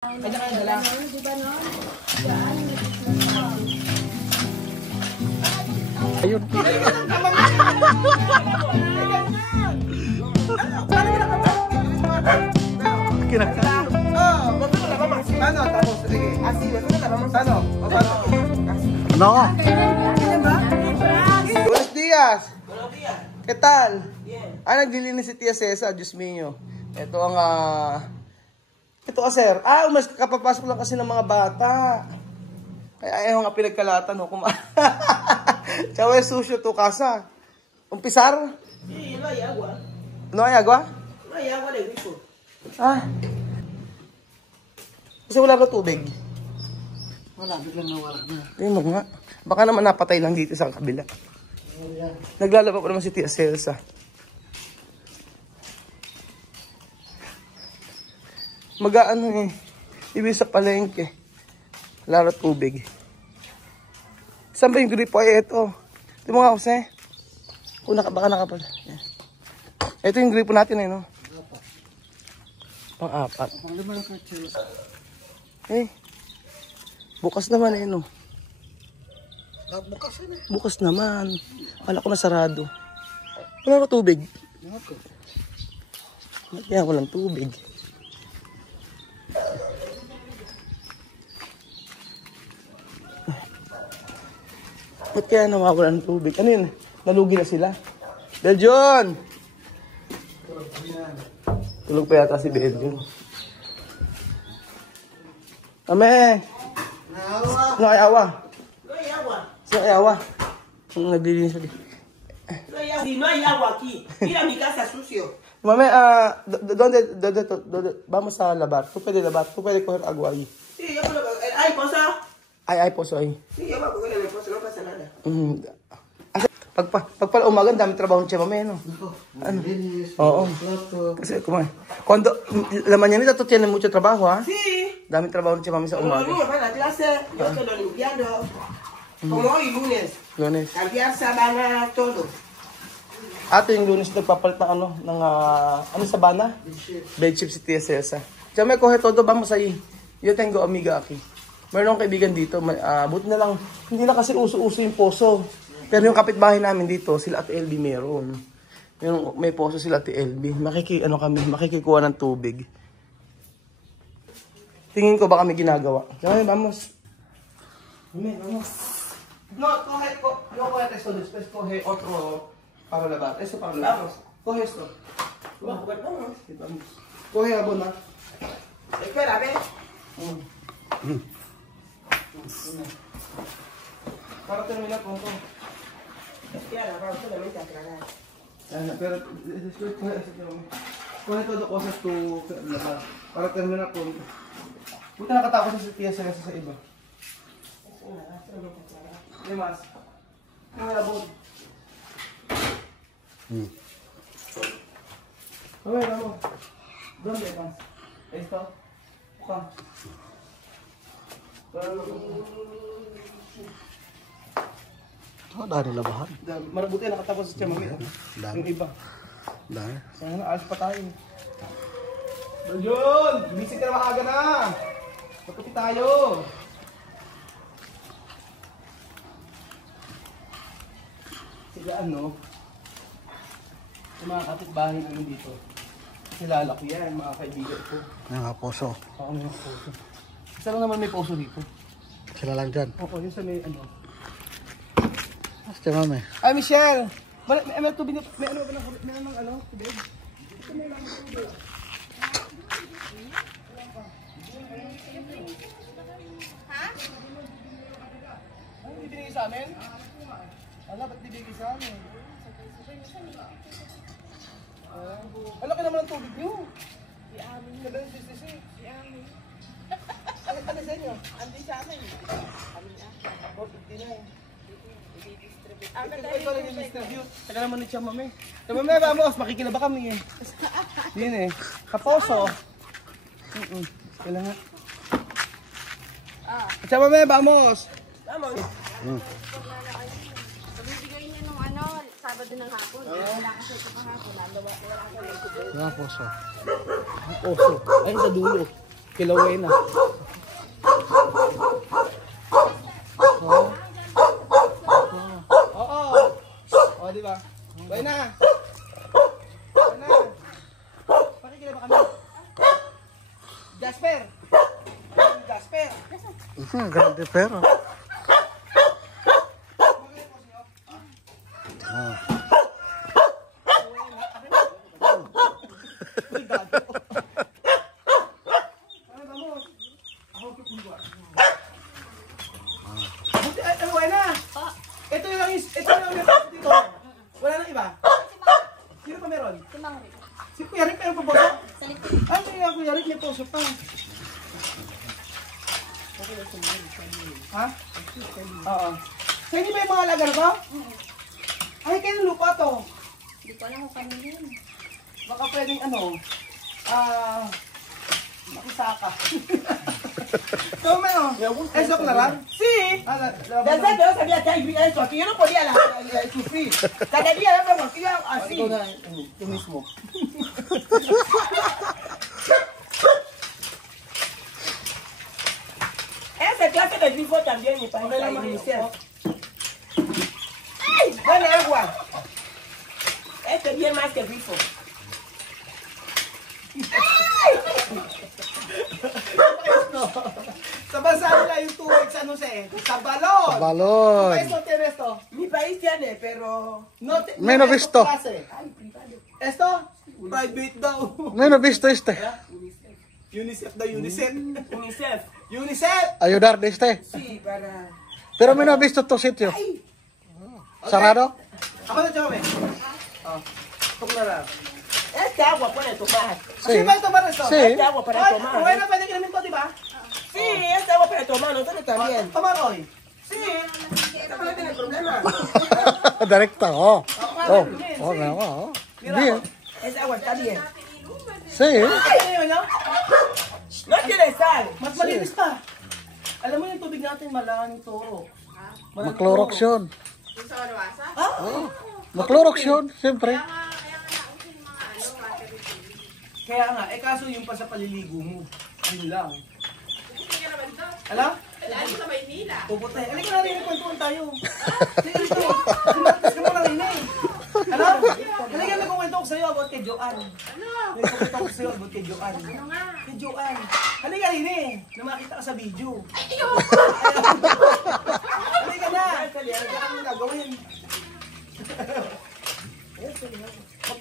Kanya kaya dala. Ayun. Kinakain. Ano? Tapos, sige. Así, ano? Ano? Buenos días. ¿Qué tal? Bien. Naglilinis si Tia Cesa, Diyos mío. Ito ang, ito sir. Umas kapapasok lang kasi ng mga bata. Kaya ayaw nga pinagkalatan, no? Chao es sucio tu casa. ¿Umpisar? Sí, no hay agua. ¿No hay agua? No hay agua de grifo. Kasi wala na tubig. Wala, biglang nawala na. Tingnan mo nga. Baka naman napatay lang dito sa kabila. Naglalaba pa naman si Tia Celsa. Mag-aano ibig sa palengke. Wala na tubig. Saan ba yung gripo? Ay, ito. Ito mo nga, Jose. Baka nakapal. Yeah. Ito yung gripo natin, no? Pang-apat. Pang-lima ng kachil. Bukas naman, no? Bukas na. Bukas naman. Kala ko na sarado. Wala na tubig. Kaya walang tubig. Ba't kaya nawawala ng tubig? Ano yun? Nalugi na sila. Beljon! Tulog pa yata si Beljon. Ame! Ano ay awa? No hay agua. Sino ay awa? Ang naglilinis sabi. No hay agua. Si no hay agua aquí. Mira mi casa sucio. Mame, ¿dónde? Vamos a lavar. Tú puedes lavar. Tú puedes coger agua ahí. Sí, yo puedo. ¿Hay cosa? Ay, poso ahí. Sí, yo voy a coger el pozo, no pasa nada. Pagpala umaga, dami trabaho siya, mame, no? Ano? Oo. Kasi kumain. Cuando la mañanita tú tienes mucho trabajo, ¿ah? Sí. Dami trabaho siya, mami, sa Cuando los umaga. niños van a clase, yo estoy limpiando. Como hoy, lunes. Lunes. Cambiar sábana, todo. Ato yung lunes nagpapalit ng ano sabana? Bedsheet si Tia Cesa. Diyan may coge todo, vamos ahí. Yo tengo amiga aquí. Meron akong kaibigan dito, buti na lang, hindi na kasi uso-uso yung poso. Pero yung kapitbahay namin dito, sila Ate LB meron. May poso sila Ate LB. Makikikuha ng tubig. Tingin ko baka may ginagawa. Kaya vamos. Vamos. No, coge esto, después coge otro para lavar. Eso para lavar. Coge esto. Vamos, vamos. Vamos. Coge abon, ha. Espera, ve. Para terminar con todo. Espera, vamos solamente a aclarar. Pero después coge todo cosas tu lavar. Para terminar con todo. Buta nakatapos sa Tia Celsa sa iba. ¿Qué más? Coge abon. A ver, vamos. ¿Dónde vas? ¿Esto? Acá. Dahil labahan. Marabuti nakatapos sa tiyan, mami. Yung iba. Dahil. Sana alas pa tayo. Beljon! Gumising ka na maaga na! Magkapi tayo! Sila yung mga kapitbahay namin dito. Kilala ko yan, mga kaibigan ko. Nga poso. Ako may poso. Isa lang naman may poso dito. Sila lang dyan. Oo, yun sa may Basta mami. Ay, Michelle! May tubig na, may tubig? Ha? Ano ibinigay sa amin? Ala, ba't ibinigay sa amin? Ano ka naman ang tubig nyo? I-amin nyo. I-amin. Ano sa inyo? Andi sa amin. Amin na. 459. Ikaw lang yung distribute. Taga naman ni Tia Mami. Tia Mami, vamos. Makikila ba kami eh? Yan eh. Kaposo. Kailangan. Tia Mami, vamos. Vamos. Bibigay niya nung Sabado ng hapon. Wala kasi ito kahapon. Wala ka lang. Nga poso. Poso. Ay, sa dulo. Kilawin na. Oo, di ba? Buena. Buena. Pakikila ba kami? Jasper. Jasper. Grande pero. Ito lang meron dito. Wala nang iba. Sino pa meron? Si Mang Rick. Si Kuya Rick meron pa puso? Sa likod. Ay, may Kuya Rick may puso pa. Ha? Oo. So, hindi ba yung mga alaga na to? Ay, kaya lupa to. Hindi ko alam kung kanino yun. Baka pwedeng makisaka. So, meron. Eh, sok na lang? Si! Desde que yo sabía que hay eso aquí, yo no podía sufrir. Cada día yo me volvía así. Ikaw na, yung mismo. Esa clase de grifo también mi país hay UNICEF. ¡Ay! Dale agua. Este bien más que grifo. Sa bansa nila yung tubig sa ano sa balon. Balon. Esto tiene esto. Mi país tiene, pero... No, Menos visto. Klase. Esto? Private daw. No, no visto este. UNICEF daw, UNICEF. UNICEF. UNICEF! Ayudar de este. Sí, para... Pero me no he visto tu sitio. ¿Cerrado? Ako na chome. Oh. Tok na lang. Este agua puede tomar. Sí. Kasi ba ito ba ito? Sí. Este agua para Ay, tomar. bueno, pwede ka namin to, di ba? Sí, este agua para tomar, nosotros también. Tama, Roy. Sí, este no tiene problema. Directo. Oh, no. Bien. Este agua está bien. Sí. Ay, ayun, no? No tiene sal. Mas malinis pa. Alam mo yung tubig natin, malang toro. Maklorok yun. Yung sa Warawasa? Maklorok yun, siyempre. Kaya nga, kaso yung pa sa paliligo mo. Yun lang. Alam? Lalo sa Maynila. Puputay. Halika na rin, kwentuhan tayo. Sige dito. Martes ka mo na rin eh. Alam? Halika na kukwento ko sa'yo about kay Joanne. May kukwento ko sa'yo about kay Joanne. Ano nga? Kay Joanne. Halika rin eh. Na makita ka sa video. Halika na. Halika ka mo gagawin.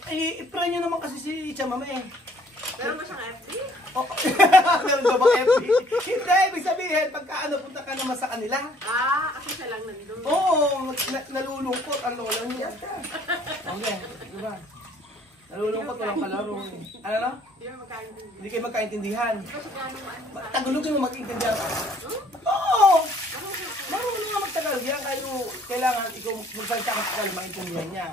I-pray nyo naman kasi si Chamame eh. Meron ba siyang FB? Oh, meron daw bang FB? Hindi, ibig sabihin, pagka punta ka naman sa kanila. Kasi siya lang nandun. Oo, nalulungkot ang lola niya. Okay, diba? Nalulungkot, walang kalaro. Ano na? Hindi mo magkaintindi. Hindi kayo magkaintindihan. Kasi gano'n mo Tagalogin mo mag-intindihan ka. Oo! Marunong nga mag-Tagalog yan, kaya kailangan ikaw magsalita ka sa Tagalog, maintindihan niya.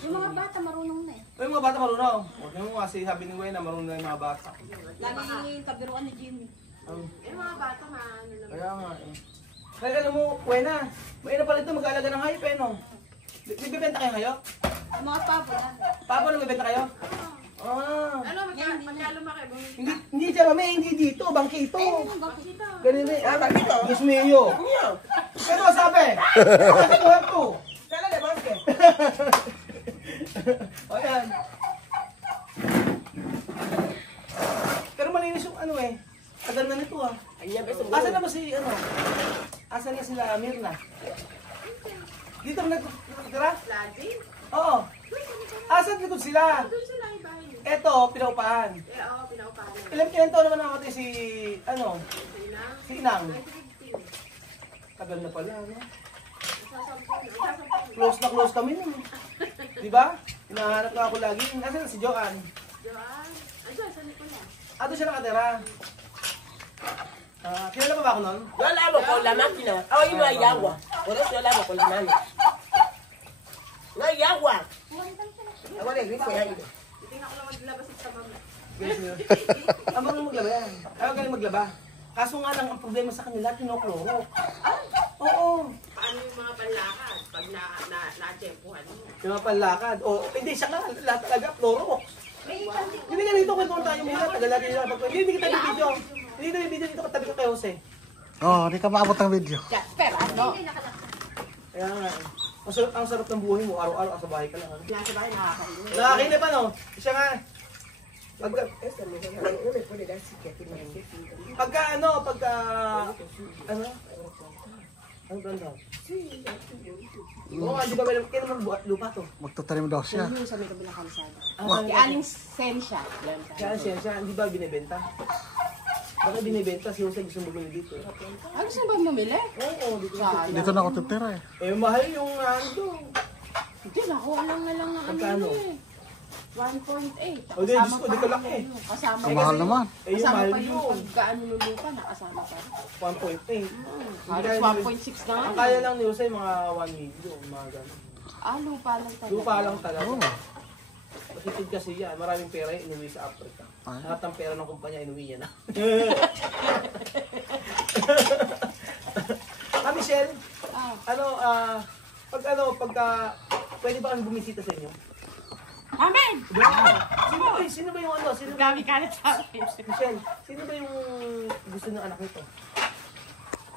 Yung mga bata marunong na eh. O yung mga bata marunong. Huwag mo kasi sabi ni Gwen na marunong na yung mga bata. Lagi kabiruan ni Jimmy. Yung mga bata maano naman. Kaya nga eh. Kaya alam mo, Wena, may na pala ito mag-aalaga ng hayop eh, no? Nagbibenta kayo hayop? Yung mga pabo yan. Papa, nagbibenta kayo? Ah. Ano, pagka lumaki, bumili. Hindi siya mami, hindi dito, bangkito. Bakit ito? Ganun eh. Ah, bangkito? Diyos mío. Pero sabi, kasi ko have to. Sala de bosque. O yan. Pero malinis yung ano eh. Tagal na nito ah. Ayan, beso mo. Asan na ba si ano? Asan na sila Mirna? Dito ba nagtitira? Lagi? Oo. Asan likod sila? Doon sila yung bahay niyo. Eto, pinaupahan. Oo, pinaupahan na. Ilang taon naman nakakati si, ano, Inang. si Inang. 2015. Tagal na pala, ano? Sasampung. Close na close kami nun. Diba? Hinahanap na ako lagi. Nasaan na si Joanne? Joan. Andiyan, sa Nicola. Doon siya nakatira. Kilala pa ba ako nun? Yo lavo con la máquina. Hoy no hay agua. Por eso yo lavo con la mano. No hay agua. Agua de grifo ya. Tingnan ko lang maglabas sa mama. Ang marunong maglaba yan. Ayaw galing maglaba. Kaso nga lang, ang problema sa kanila, kinokloro. Oo. Paano yung mga panlakad pag na-tempuhan mo? Yung mga panlakad. O, hindi siya nga, lahat talaga, kloro. Hindi ka dito, kwentuhan tayo muna. Tagal lagi nila. Hindi kita video. Dito yung video dito katabi ko kay Jose. Oh, di ka maabot ng video. Jasper, ano? Kaya nga. Ang sarap ng buhay mo. Araw-araw sa bahay ka lang. Ano? Nasa bahay nakakain. Nakakain na pa no? Siya nga. Pagka ano, ano ba daw? Oo nga, di ba kaya naman lupa to? Magtatanim daw siya. Yung sa may kabilang kalsada. Kay Aling Sensya. Kaya siya, hindi ba binibenta? Baka binibenta, si Jose gusto mo bumili dito. Ano saan ba bumili? Oo, dito. Sayang. Dito na ako titira eh. Eh, mahal yung ano doon. Hindi, nakuha lang na lang ng Magkano? ano eh. 1.8. O, di, Diyos ko, di ka laki. Kasama Ang mahal naman. Eh, yung Kasama mahal pa yung yun. pagkaano ng lupa, nakasama pa rin. 1.8. Halos 1.6 na Ang nga. kaya lang ni Jose, mga 1 million, mga gano'n. Lupa lang talaga. Lupa lang talaga. Oo. Matitid kasi yan. Maraming pera yung inuwi sa Africa. Ay. Lahat ng pera ng kumpanya inuwi niya na. Michelle, pagka, pwede ba kami bumisita sa inyo? Amen! Sino ba yung ano? Sino ba, Dami kalit sa akin. Michelle, sino ba yung gusto ng anak nito?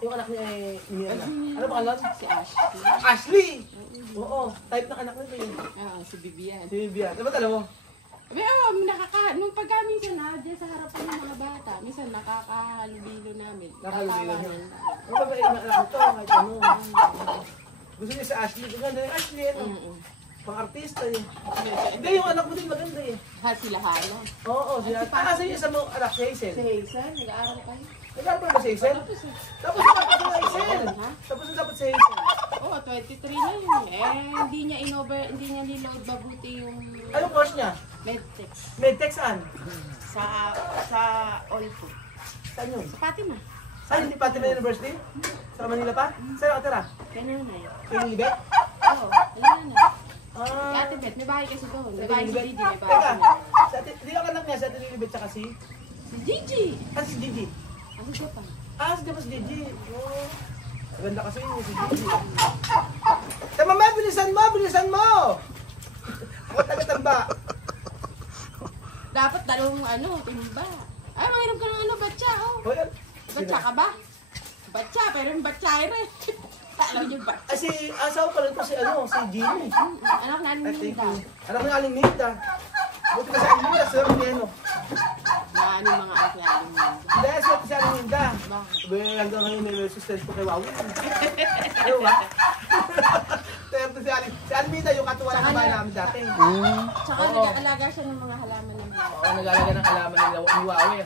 Yung anak niya ni ano? Ano ba alam? Si Ash. Ashley! Oo, type ng anak nito yun. Si Bibian. Si Vivian. Diba alam mo? Nung pagka minsan dyan sa harapan ng mga bata, minsan nakakahalubilo namin. Nakahalubilo Tatawa niya. namin. Ano ba ba yung anak nito? Kahit ano. Gusto niya sa Ashley. Ganda yung Ashley. Ano? Pang-artista eh. Hindi, yung anak mo din maganda eh. Sila Hano. Oo, sila. Saan yung isa mo anak si Hazel? Si Hazel, nag-aaral kayo. Nag-aaral pa ba si Hazel? Tapos Tapos dapat si Hazel. Ha? Tapos dapat si Hazel. 23 na yun. Hindi niya niload mabuti yung Anong course niya? medtech Medtech saan? sa Olpo. Saan yun? Sa Fatima. Saan? Hindi Fatima University? Sa Manila pa? Saan nakatira? Ganun na yun. Sa Libet? Oo, wala na. Si Ah. Ate Beth, may bahay kasi doon. May bahay si Lilibet. Gigi, may bahay Teka, si sa Ate, hindi ang anak niya sa Ate Lilibet tsaka si? Si Gigi. Si Gigi. Ano siya pa? Si Damas Gigi. Oh. Maganda kasi yun si Gigi. Tama ma, bilisan mo! Ako taga-tamba. Dapat dalawang timba. Ay, mayroon ka ng batya, oh. Hoy, Batya ka ba? Batya, pero yung batya rin. Alam niyo ba? si asawa pala ito si Jimmy. Anak na I think Linda. alam mo yung Aling Minda. Buti ka sa Aling Minda, sir, Pieno. Ano yung mga anak na Linda? Dahil sa Aling Minda. Bakit? Hanggang ngayon may sustento kay Wawi. Ano ba? Pero si Aling Minda, yung katuwa ng kabahay namin dati. Tsaka nag-aalaga siya ng mga halaman ng mga. Oo, nag-alaga ng halaman ni Wawi.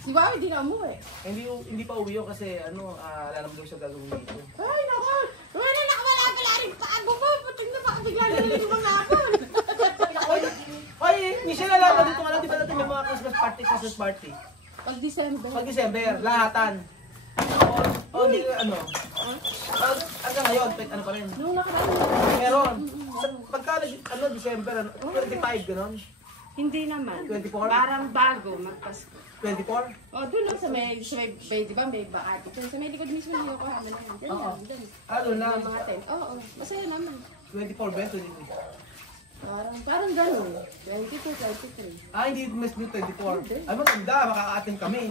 Si Wawi di na umuwi. Hindi pa uwi yun kasi wala naman daw siya gagawin dito. Ay, naku! Wala pala rin paago mo! Puting na baka bigla na rin yung mga hapon! Hoy, Michelle, alam mo dito di ba natin may mga Christmas party? Pag December. Pag December, lahatan. Hindi, hanggang ngayon, ano pa rin. Nung nakaraan. Meron. Pagka, December, 25, gano'n? Hindi naman. 24? Parang bago, magpasko. 24? Doon lang sa may, di ba, may baati. Doon sa may likod mismo ng Yokohama na yan. Doon lang, doon. Doon lang. May mga tent. Oo, masaya naman. 24 ba? 23? Parang gano'n. 22, 23. Hindi mas dito 24. Ay, maganda, makaka-attend kami.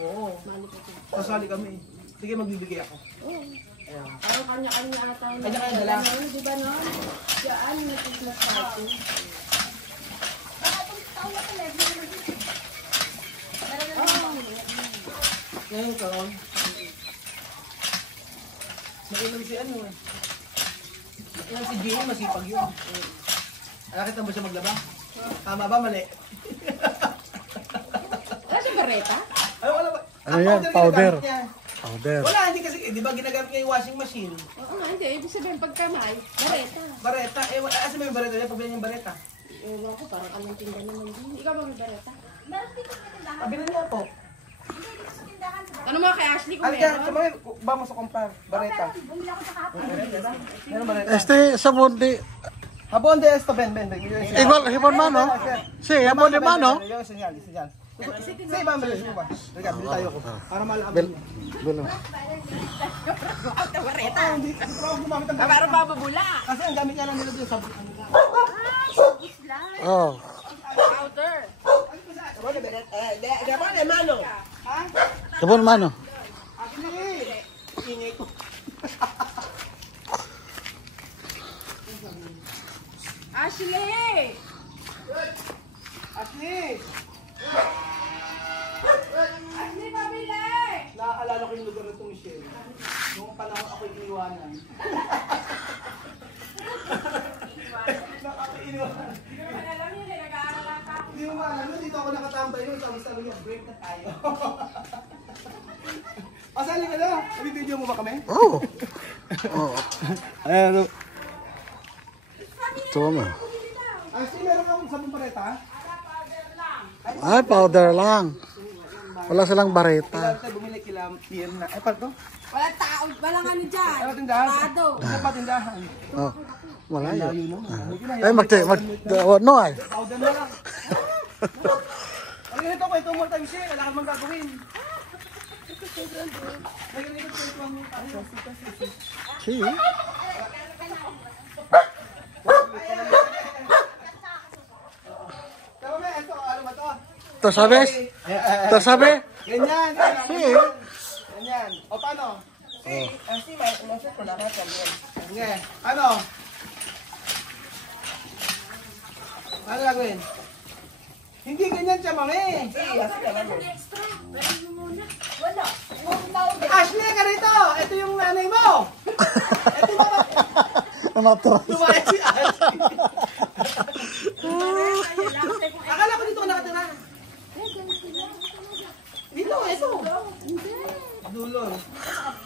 Oo. Mali ka ito. Sasali kami. Sige, magbibigay ako. Oo. Ayan. Parang kanya-kanya ata yung Kanya-kanya dala. Di ba no? Diyan, may Christmas party. Ngayon karon. Mainom si Yan si Jimmy, masipag yun. Nakita mo siya maglaba? Tama ba? Mali? Wala siya bareta? Ay, wala ba? Ano yan? Powder. Powder. Wala, hindi kasi, di ba ginagamit niya yung washing machine? Oo nga, hindi. Ibig sabihin, pagkamay, bareta. Bareta, asa mo yung bareta niya? Pabili yung bareta. Ewan ko, parang anong tinda naman din. Ikaw ba may bareta? Pabili niya po. Tanong mo kay Ashley kung Alika, meron. kumain, vamos a comprar bareta. Meron bareta. Sa mundi. Habon de esto, ven. Igual, hipon mano. Sí, hipon de mano. Yung senyal. Sí, vamos, Rica, bili tayo ko. Para malaman niya. Bilo. Bareta. Hindi ko gumamit ng bareta. Para bababula. Kasi ang gamit niya lang nila doon sa kanila. Oh. Powder. Mano. Tabon mano. Ingay ko. Ashley! Ashley! Ashley, pabili! Naaalala ko yung lugar na ito, Michelle. Noong panahon ako'y iniwanan. Nakaka-iniwanan. Hindi mo alam yun, nag-aaral ata ako. Hindi mo maalam, dito ako nakatambay nun. Sabi niya, break na tayo. Pasali ka na. Video mo ba kami? Oo. Oo. Ayan. Ito mo. Ashley, meron kang sabong pareta? Ay, powder lang. Wala silang bareta. Kailangan tayo bumili kila PM na. Eh, paano to? Walang tao, walang ano dyan. Ano tindahan? Tado. Ano pa tindahan? Oh. Wala yun. Layo naman. Ay, no ay. Powder na lang. Ang ganito, kwento mo tayo siya. Wala ka mang gagawin. Ay, ganito, kwento mo tayo. See? Tama ba, ito, ano ba to? To sabes? To sabi? Ganyan. See? Ganyan. O, paano? Así, may unosot ko lang también. Ganyan. Ano? Ano gagawin? Hindi ganyan siya, mami. Sí, así naman mo. Ashley, ka rito. Ito yung nanay mo. Ito na ba? Ano to? Lumayas si Ashley. Akala ko dito ka nakatira. Dito, ito. Dulo.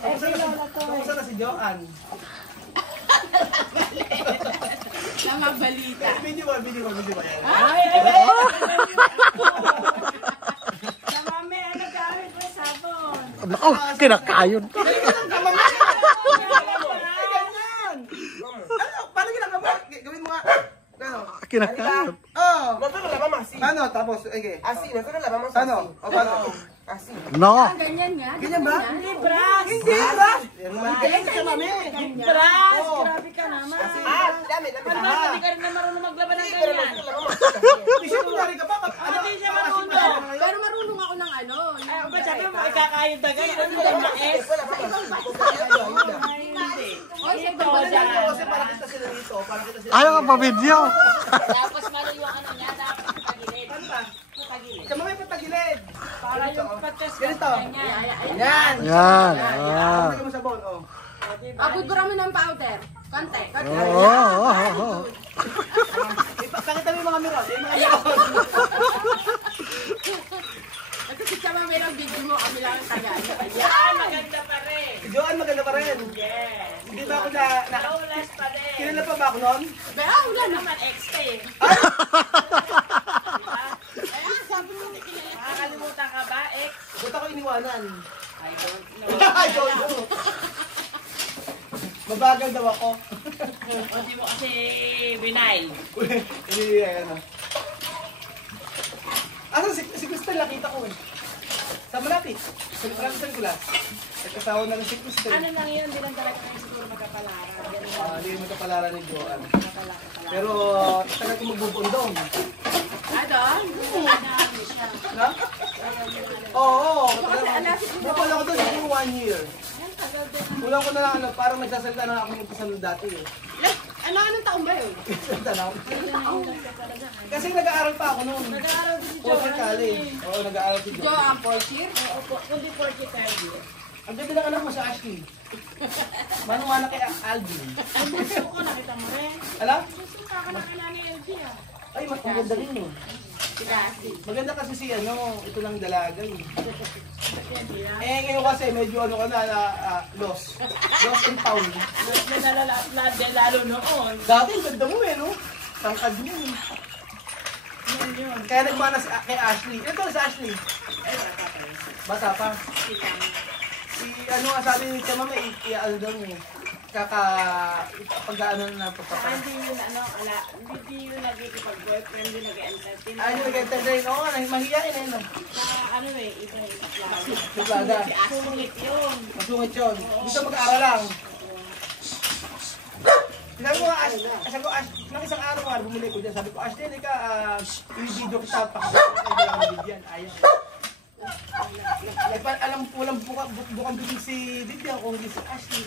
Kamusta na si Joanne? Mga balita. Video ba yan? Sa mami, ano gamit mo sabon? Oh, kinakayon. Ganyan. Ano? Paano ginagawa? Gawin mo nga. Ano? Kinakayon. Oh. Nosotros la vamos así. Ano? Tapos, okay. Así, nosotros la vamos Ano? así. O paano? Así. No. Ganyan nga. Ganyan ba? Hindi, bras. Hindi ba? Ganyan siya, mami. Bras, Oo. grabe ka naman. Ah, dame, dame. Ah. Hindi ka rin na marunong maglaban ng Sí, pero ganyan. nosotros la vamos así también. Hindi siya kunyari ka pa. Ano? Hindi siya marunong. Pero marunong ako ng ano. Ba sabi mo, ikakayod na ganyan. Ano yung mais? Después la vamos así. Porque eso ayuda. Oy, ito Ganyan dyan. ko kasi para kita sila dito. Para kita sila. Ayaw ka pa video. Tapos malo yung ano niya, dapat pagilid. Ano ba? Pagilid. Sa mga patagilid. Para yung patas Ganito. ganyan. Yan. Yan. Lagyan mo sabon. Oh. Abudbura mo ng powder. Konti. Oh. Pakita mo yung mga meron. Yung mga meron. Ito si Chama may video mo, kami lang ang taga. Yan, maganda pa rin. Si Joanne maganda pa rin. Yes. Hindi ba ako na... Lowless pa rin. Kilala pa ba ako noon? Pero wala naman extra eh. Sabi mo hindi kilala. Makakalimutan ka ba, ex? Ba't ako iniwanan? I don't know. I don't know. Mabagal daw ako. O di mo kasi binay. Hindi, ano. Asa si Crystal nakita ko eh. Sa malapit. Sa San Kulas. Nagkasawa na rin si Crystal. Ano lang yun, hindi lang talaga kayo siguro magkapalaran. Hindi mo kapalaran ni Joanne. Pero tagal ko magbubundong. Doon? Na? Oo. Bukol ako doon siguro 1 year. Kulang ko na lang ano, parang nagsasalita na ako magpasalun dati eh. Anong taon ba yun? Kasi nag-aaral pa ako noon. Nag-aaral din si Fourth college. Oo, nag-aaral si Jo, Joe. ang 4th year? Opo, kundi 43rd year. Ang ganda ng anak mo sa Ashley. Manong-mana kay Alvin. Ang gusto ko, nakita mo rin. Alam? Gusto ka nakilala ni LG ah. Ay, mas maganda rin yun. Si Cassie. Maganda kasi si ano, ito lang dalaga eh. Yan, di na. Eh, ngayon kasi medyo ano ka na, lost. Lost and found. Nalalaat din lalo noon. Dati, ang ganda mo eh, no? Tangkad mo eh. Yun yun. Kaya nagmana kay Ashley. Ito si Ashley. Ay, bata pa yun. Bata pa. Si Cam. Si ano nga sabi ni Tia Mama, i-ano daw niya. Pag-ano na pagpapalala. Hindi yun ano, hindi yun nagkikipag-boyfriend, hindi nag-entertain. Ay, nag-entertain. Oo, mahihain eh, no? Sa ano eh, iba yung klase. Sa plaza. Si Asungit yun. Masungit yun. Gusto mag-aaral lang. Sinabi ko nga, sabi ko, nang isang araw nga, bumili ko dyan. Sabi ko, Ashley, ka, i-video kita. Pakita ko kayo lang ng bigyan. Ayaw. Alam ko walang bukang bibig si Vivian kung hindi si Ashley.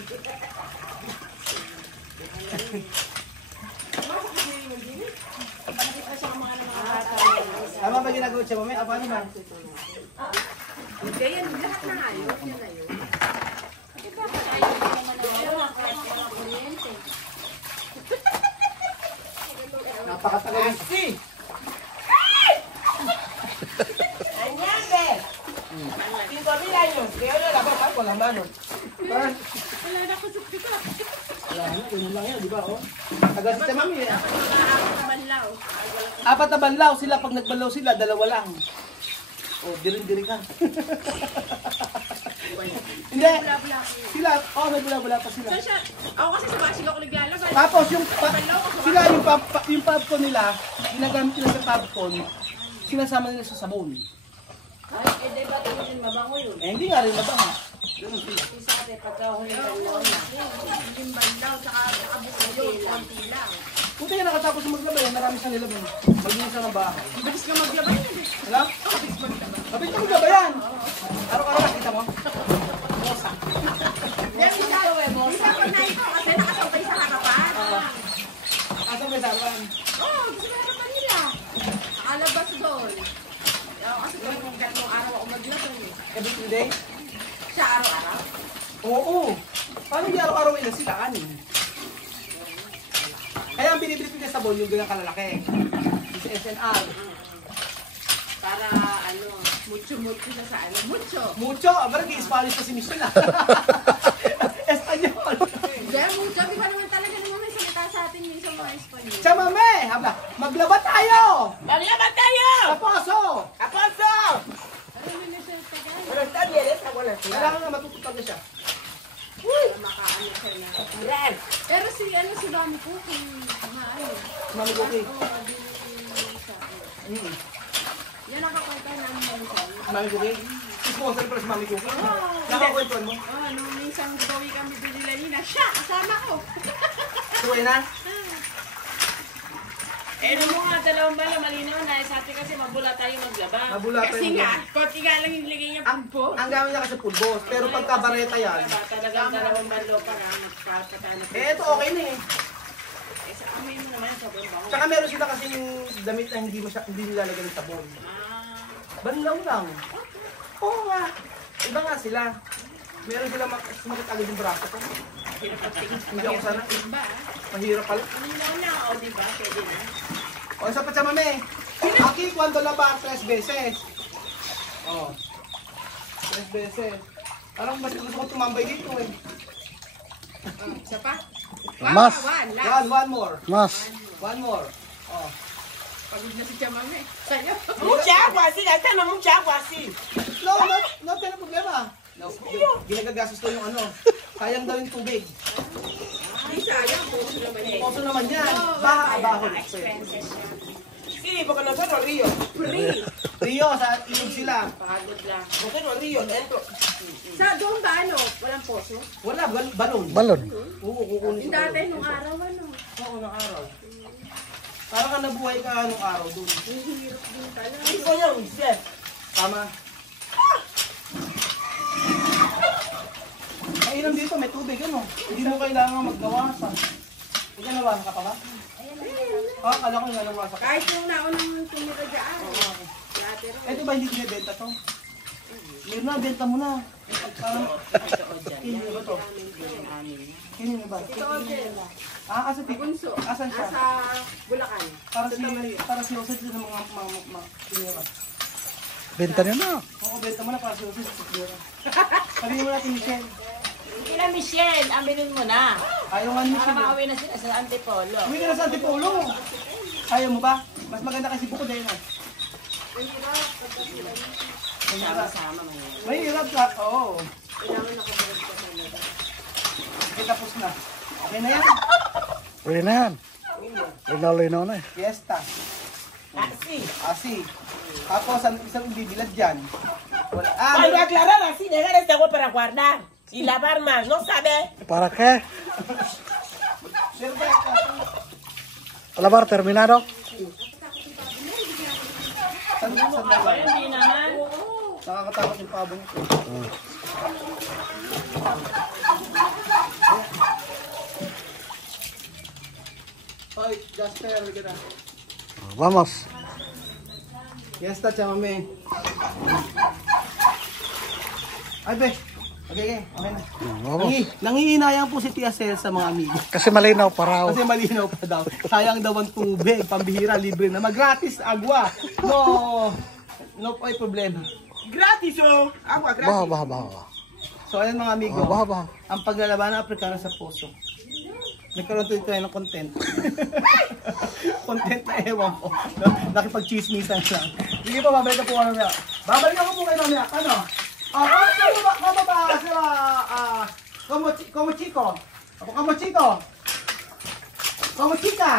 Tama ba ginagawa siya, mami? Apa naman? Hindi, yan lahat na ayos. Yan na yun. Napakatagal. Así. Añade. 5,000 años. Que yo la papá con las manos. Parang, Wala na ko sukti ko. wala na, yun lang yan, di ba? Oh? Tagal si mami. Manlaw. Apat na banlaw sila. Pag nagbanlaw sila, dalawa lang. Oh, diri-diri ka. Hindi. Bla-bla. Sila, oh, may bula-bula pa sila. So siya, ako kasi sa basil ako naglalagay. Tapos sila yung popcorn nila, ginagamit nila sa popcorn, sinasama nila sa sabon. Ay, eh, di ba ito din mabango yun? Eh, hindi nga rin nabanga. Ganun sila. Isa kasi pagkahuli ng laon na. Yung bandaw, saka abot yun, konti lang. Kung tayo nakatapos maglabay, marami sa nilaban. Maglinis ng bahay. Bilis ka maglabay na. Wala? Kapit ka maglabayan. Araw-araw nakita mo? Yan, isa pag naito kasi nakasabay sa harapan. Asa may saban? Oo, gusto na harapan nila. Nakalabas doon. Kasi kung gatlong araw ako maglabay eh. Every day? Siya araw-araw. Oo. Paano hindi araw-araw ila sila? Kanin. Kaya ang binibili ko sa sabon, yung ganyang kalalaki. Yung sa SNR. Para ano, mucho-mucho na sa ano. Mucho. Mucho, abang nag-i-Spanish pa si Michelle. Espanyol. Hindi, mucho. Di ba naman talaga naman may salita sa atin minsan mga Espanyol. Chamame! Habla, maglaba tayo! ¡Maglaba tayo! Kaposo! ¡Aposo! Ano yun na siya tagal? Pero está bien, esa buena ciudad. Kailangan nga matutupag na siya. Makaano siya na. Natural. Pero si Mami ko, kung ano. Mami Cookie. Oo, binili sa akin. Yan ang kakwenta namin ngayon sa iyo. Mami Cookie? Sponsor pala si Mami Cookie. Nakakwentuan mo? Oo, nung minsan gawi kami binila siya, kasama ko. Suway na? Eh, ano mo nga, dalawang bala, malinaw na. Sa atin kasi mabula tayo maglaba. Mabula Kasi tayo. nga, konti nga lang yung ligay niya pampo. Ang gamit niya kasi pulbos. Pero pagka bareta yan, Talagang dalawang balo pa na magpapatano. eh ito okay na eh. Eh, sa amin mo naman sa buong bango. Tsaka meron sila kasi yung damit na hindi nilalagyan ng sabon. Banlaw lang. Oo nga. Iba nga sila. Meron sila sumakit agad yung braso ko. Hirap ang tingin. Hindi ako sana. Ba? Mahirap pala. Malinaw na, o diba? Pwede na. O, isa pa siya, mami. Aquí, cuando lavar 3 veces. O. 3 veces. Parang mas gusto ko tumambay dito eh. Isa pa? Mas. One more. Mas. One more. O. Pagod na si Chamame. Sa'yo. Mucha agua, sí, gastando mucha agua, sí. No, kaya problema. No, ginagagastos ko yung ano. Sayang daw yung tubig. Di sayang, puso naman eh. Poso naman yan. Baha-abaho. Sí, porque nosotros río. Rio, sa ilog sila. Pagod lang. Nosotros río dentro. Sa doon ba ano? Walang poso? Wala, balon. Balon. Oo, kukunin Yung dati nung araw ano? Oo, ng araw. Parang ka nabuhay ka nung araw doon. Ang hirap din pala. Hijo yo, chef. Tama. Mainam dito, may tubig, ano? Hindi mo kailangan magnawasan. Hindi ka nawasan ka pa ba? Ah, kala ko nga nawasan ka. Kahit yung naunang tumira dyan. Dati rin. Eh, di ba hindi binibenta to? Meron na, benta mo na. Parang, hindi ba to? Hindi ba? Ah, asa Bunso. Asan siya? Nasa Bulacan. Para si Jose ng mga tinira. Benta niyo na. Oo, benta mo na para si Jose sa tinira. Sabihin mo natin, Michelle. Kila Michelle, aminin mo na. Ayaw nga ni Para Michelle. makauwi na sila sa Antipolo. Uwi ka na sa Antipolo. Ayaw mo ba? Mas maganda kasi buko dahil na. Sama-sama ngayon. Mahirap ka. Oo. Okay, tapos na. Okay na yan. Pwede na yan. Linaw na eh. Fiesta. Así. Asi. Tapos, isang bibilad dyan. Wala. Cuando aclarar así, dejar este agua para guardar y lavar más, ¿no sabe? ¿Para qué? Meron ba? Labar terminado. Sandali. Hindi naman. Nakakatakot yung pabong ito. Hoy, Jasper, halika na. Vamos. Yes, tacha, mami. Ay, be. Okay na. Vamos. Nangihinayang po si Tia Cel sa mga amigo. Kasi malinaw pa raw. Kasi malinaw pa daw. Sayang daw ang tubig, pambihira, libre na. Gratis agwa. No ay problema. Gratis oh! Agua, gratis. Bah. So ayan mga amigo, Bah. ang paglalaban ng Afrikano sa puso. Nagkaroon tayo ng content. Content na ewan ko. Nakipag-chismisan lang. Sige po, babalik na po kami mamaya. Babalik ako po kayo mamaya. Ano? Kamaba sila, Komochiko. Komochiko. Komochika.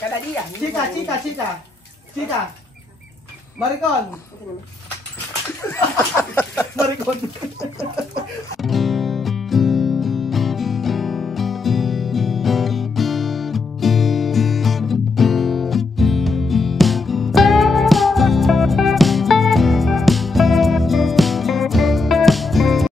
Cada día. Chika. Maricon. Maricon.